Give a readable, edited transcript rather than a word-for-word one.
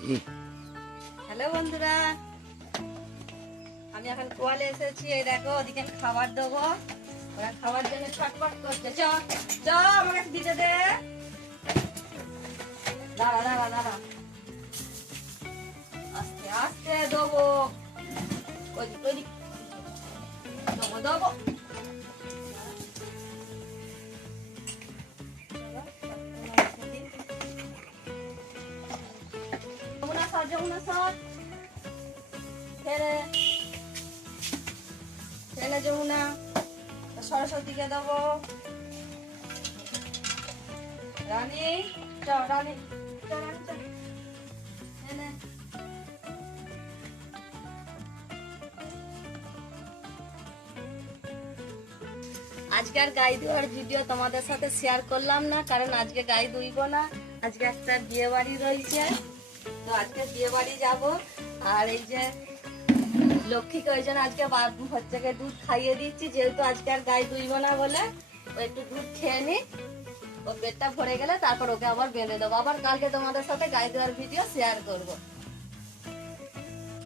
Hello বন্ধুরা, আমি এখন কোয়ালে এসেছি। এই দেখো, ওদিকে খাবার দেবো। ওরা খাবার জন্য ছটফট করছে। চ চ, আমাকে দিতে দে। দাঁড়া দাঁড়া দাঁড়া, আস্তে আস্তে দেবো। ওদিক ওদিক দেবো দেবো। যমুনা সর, যমুনা সর। ফেরে ফেলে যমুনা। সরস্বতীকে দেবো। রানী চ, রানী চ, রানী চ। এনে আজকে আর গাই দেওয়ার ভিডিও তোমাদের সাথে শেয়ার করলাম না, কারণ আজকে গাই দুইব না। আজকে একটা বিয়ে বাড়ি রয়েছে, তো আজকে বিয়ে বাড়ি যাব। আর এই যে লক্ষ্মীকে ওই জন্য আজকে হচ্ছে দুধ খাইয়ে দিচ্ছি, যেহেতু আজকে আর গাই দুইব না বলে। ও একটু দুধ খেয়ে নি, ও পেটটা ভরে গেলে তারপর ওকে আবার বেঁধে দেবো। আবার কালকে তোমাদের সাথে গাই দেওয়ার ভিডিও শেয়ার করবো।